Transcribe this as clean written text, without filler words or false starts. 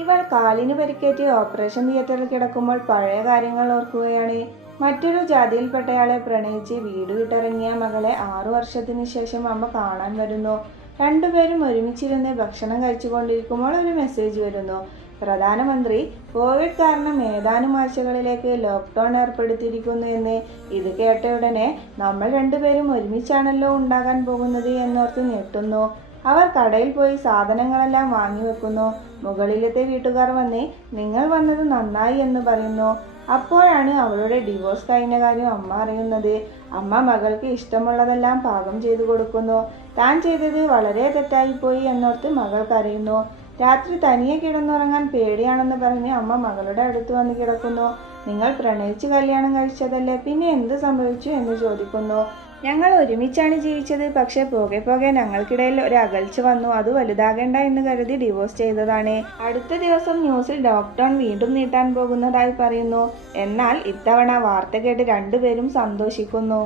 ഇവൾ കാലിന് പരിക്കേറ്റ് ഓപ്പറേഷൻ തിയേറ്ററിൽ കിടക്കുമ്പോൾ പഴയ കാര്യങ്ങൾ ഓർക്കുകയാണ്. മറ്റൊരു ജാതിയിൽപ്പെട്ടയാളെ പ്രണയിച്ച് വീട് വിട്ടിറങ്ങിയ മകളെ 6 വർഷത്തിന് ശേഷം അമ്മ കാണാൻ വരുന്നു. രണ്ടുപേരും ഒരുമിച്ചിരുന്ന് ഭക്ഷണം കഴിച്ചുകൊണ്ടിരിക്കുമ്പോൾ ഒരു മെസ്സേജ് വരുന്നു. പ്രധാനമന്ത്രി കോവിഡ് കാരണം ഏതാനും ആഴ്ചകളിലേക്ക് ലോക്ക്ഡൗൺ ഏർപ്പെടുത്തിയിരിക്കുന്നു എന്ന്. ഇത് കേട്ടയുടനെ നമ്മൾ രണ്ടുപേരും ഒരുമിച്ചാണല്ലോ ഉണ്ടാകാൻ പോകുന്നത് എന്നോർത്ത് ഞെട്ടുന്നു. അവർ കടയിൽ പോയി സാധനങ്ങളെല്ലാം വാങ്ങി വെക്കുന്നു. മുകളിലത്തെ വീട്ടുകാർ വന്ന് നിങ്ങൾ വന്നത് നന്നായി എന്ന് പറയുന്നു. അപ്പോഴാണ് അവളുടെ ഡിവോഴ്സ് കഴിഞ്ഞ കാര്യം അമ്മ അറിയുന്നത്. അമ്മ മകൾക്ക് ഇഷ്ടമുള്ളതെല്ലാം പാകം ചെയ്തു കൊടുക്കുന്നു. താൻ ചെയ്തത് വളരെ തെറ്റായിപ്പോയി എന്നോർത്ത് മകൾ കരയുന്നു. രാത്രി തനിയെ കിടന്നുറങ്ങാൻ പേടിയാണെന്ന് പറഞ്ഞ് അമ്മ മകളുടെ അടുത്ത് വന്ന് കിടക്കുന്നു. നിങ്ങൾ പ്രണയിച്ച് കല്യാണം കഴിച്ചതല്ലേ, പിന്നെ എന്ത് സംഭവിച്ചു എന്ന് ചോദിക്കുന്നു. ഞങ്ങൾ ഒരുമിച്ചാണ് ജീവിച്ചത്, പക്ഷെ പോകെ പോകെ ഞങ്ങൾക്കിടയിൽ ഒരു അകൽച്ച വന്നു. അത് വലുതാകേണ്ട എന്ന് കരുതി ഡിവോഴ്സ് ചെയ്തതാണ്. അടുത്ത ദിവസം ന്യൂസിൽ ലോക്ക്ഡൗൺ വീണ്ടും നീട്ടാൻ പോകുന്നതായി പറയുന്നു. എന്നാൽ ഇത്തവണ വാർത്ത കേട്ട് രണ്ടുപേരും സന്തോഷിക്കുന്നു.